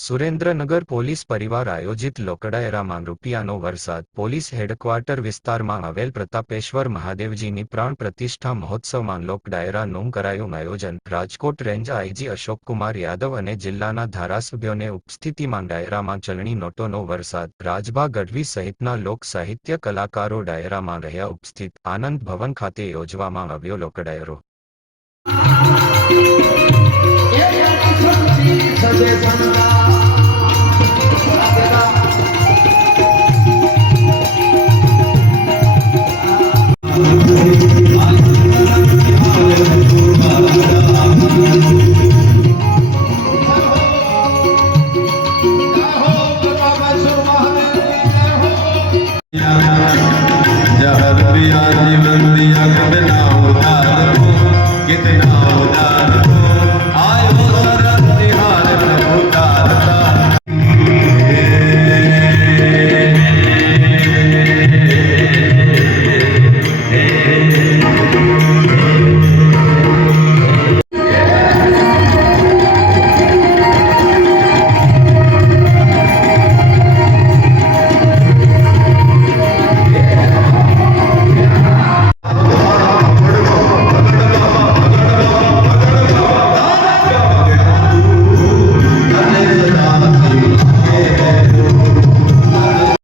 સુરેન્દ્રનગર પોલીસ પરિવાર આયોજિત લોકડાયરામાં રૂપિયાનો વરસાદ. પોલીસ હેડક્વાર્ટર વિસ્તારમાં આવેલ પ્રતાપેશ્વર મહાદેવજીની પ્રાણ પ્રતિષ્ઠા મહોત્સવમાં લોકડાયરાનું કરાયું આયોજન. રાજકોટ રેન્જ આઈજી અશોકકુમાર યાદવ અને જિલ્લાના ધારાસભ્યોને ઉપસ્થિતિમાં ડાયરામાં ચલણી નોટોનો વરસાદ. રાજભા ગઢવી સહિતના લોક સાહિત્ય કલાકારો ડાયરામાં રહ્યા ઉપસ્થિત. આનંદ ભવન ખાતે યોજવામાં આવ્યો લોકડાયરો. સજે